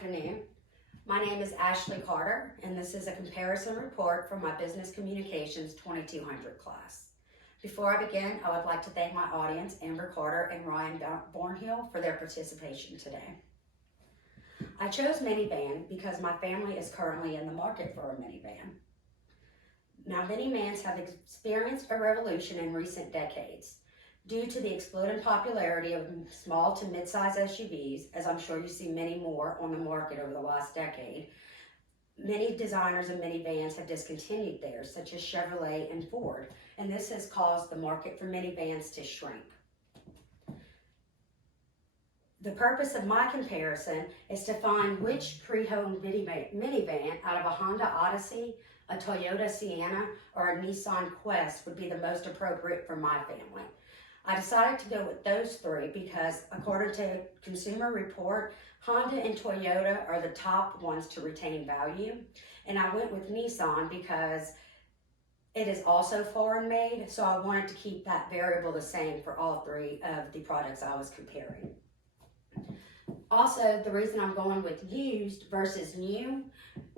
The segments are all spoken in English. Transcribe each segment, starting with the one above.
afternoon. My name is Ashley Carter, and this is a comparison report from my Business Communications 2200 class. Before I begin, I would like to thank my audience, Amber Carter and Ryan Bornhill, for their participation today. I chose minivan because my family is currently in the market for a minivan. Now, minivans have experienced a revolution in recent decades due to the exploding popularity of small to mid-size SUVs, as I'm sure you see many more on the market over the last decade. Many designers of minivans have discontinued theirs, such as Chevrolet and Ford, and this has caused the market for minivans to shrink. The purpose of my comparison is to find which pre-owned minivan out of a Honda Odyssey, a Toyota Sienna, or a Nissan Quest would be the most appropriate for my family. I decided to go with those three because, according to Consumer Report, Honda and Toyota are the top ones to retain value. And I went with Nissan because it is also foreign made, so I wanted to keep that variable the same for all three of the products I was comparing. Also, the reason I'm going with used versus new,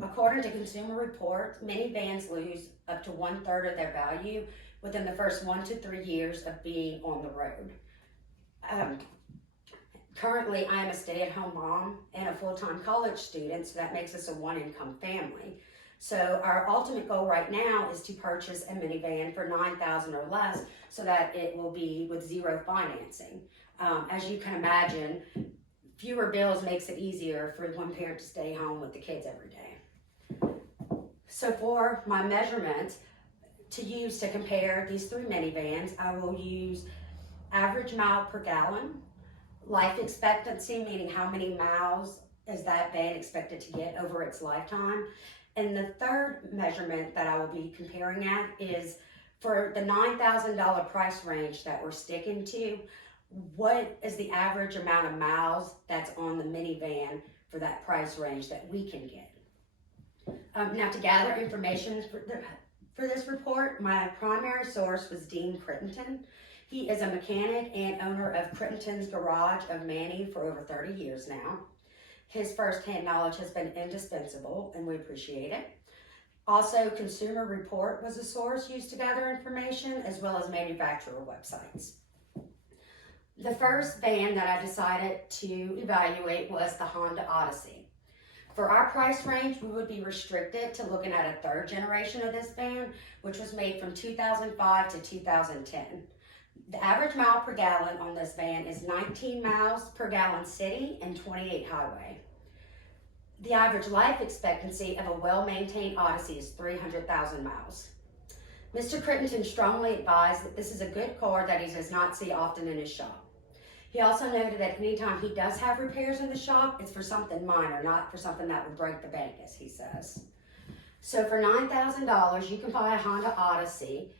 according to Consumer Report, minivans lose up to 1/3 of their value within the first 1 to 3 years of being on the road. Currently, I am a stay-at-home mom and a full-time college student, so that makes us a one-income family. So our ultimate goal right now is to purchase a minivan for $9,000 or less so that it will be with zero financing. As you can imagine, fewer bills makes it easier for one parent to stay home with the kids every day. So for my measurements to use to compare these three minivans, I will use average mile per gallon, life expectancy, meaning how many miles is that van expected to get over its lifetime. And the third measurement that I will be comparing at is for the $9,000 price range that we're sticking to, what is the average amount of miles that's on the minivan for that price range that we can get. Now, to gather information for this report, my primary source was Dean Crittenden. He is a mechanic and owner of Crittenden's Garage of Manny for over 30 years now. His firsthand knowledge has been indispensable, and we appreciate it. Also, Consumer Report was a source used to gather information, as well as manufacturer websites. The first van that I decided to evaluate was the Honda Odyssey. For our price range, we would be restricted to looking at a third generation of this van, which was made from 2005 to 2010. The average mile per gallon on this van is 19 miles per gallon city and 28 highway. The average life expectancy of a well-maintained Odyssey is 300,000 miles. Mr. Crittenden strongly advised that this is a good car that he does not see often in his shop. He also noted that anytime he does have repairs in the shop, it's for something minor, not for something that would break the bank, as he says. So for $9,000, you can buy a Honda Odyssey,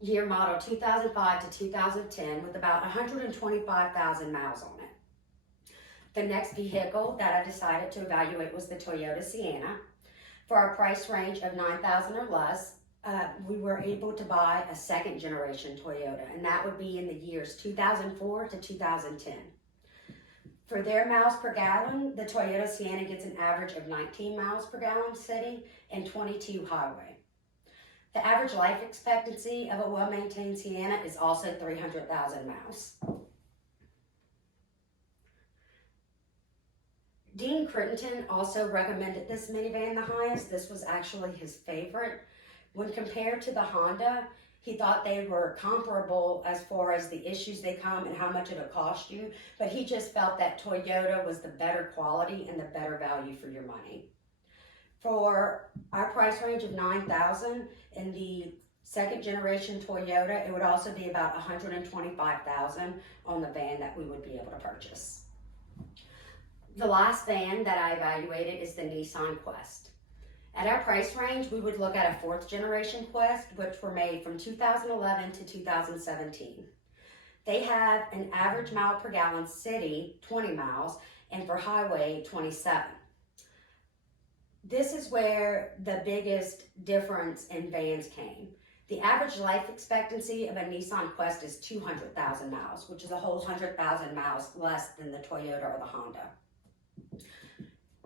year model 2005 to 2010, with about 125,000 miles on it. The next vehicle that I decided to evaluate was the Toyota Sienna. For our price range of $9,000 or less, we were able to buy a second generation Toyota, and that would be in the years 2004 to 2010. For their miles per gallon, the Toyota Sienna gets an average of 19 miles per gallon city and 22 highway. The average life expectancy of a well-maintained Sienna is also 300,000 miles. Dean Crittenden also recommended this minivan the highest. This was actually his favorite. When compared to the Honda, he thought they were comparable as far as the issues they come and how much it'll cost you, but he just felt that Toyota was the better quality and the better value for your money. For our price range of $9,000 in the second generation Toyota, it would also be about $125,000 on the van that we would be able to purchase. The last van that I evaluated is the Nissan Quest. At our price range, we would look at a fourth generation Quest, which were made from 2011 to 2017. They have an average mile per gallon city, 20 miles, and for highway, 27. This is where the biggest difference in vans came. The average life expectancy of a Nissan Quest is 200,000 miles, which is a whole 100,000 miles less than the Toyota or the Honda.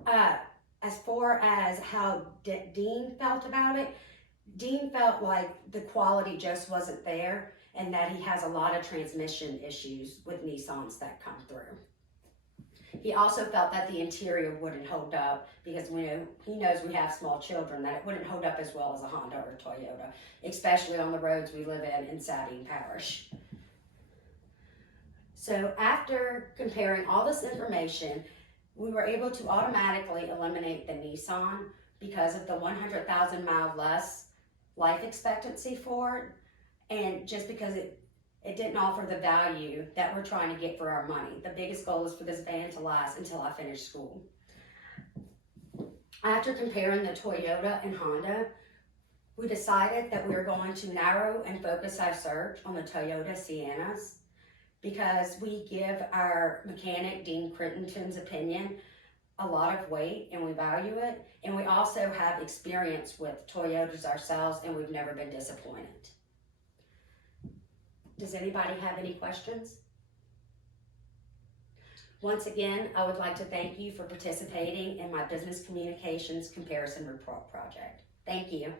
As far as how Dean felt about it, Dean felt like the quality just wasn't there and that he has a lot of transmission issues with Nissans that come through. He also felt that the interior wouldn't hold up because he knows we have small children, that it wouldn't hold up as well as a Honda or a Toyota, especially on the roads we live in Sabine Parish. So after comparing all this information, we were able to automatically eliminate the Nissan because of the 100,000 mile less life expectancy for it, and just because it didn't offer the value that we're trying to get for our money. The biggest goal is for this van to last until I finish school. After comparing the Toyota and Honda, we decided that we were going to narrow and focus our search on the Toyota Siennas because we give our mechanic, Dean Crittenton's opinion, a lot of weight and we value it. And we also have experience with Toyotas ourselves and we've never been disappointed. Does anybody have any questions? Once again, I would like to thank you for participating in my business communications comparison report project. Thank you.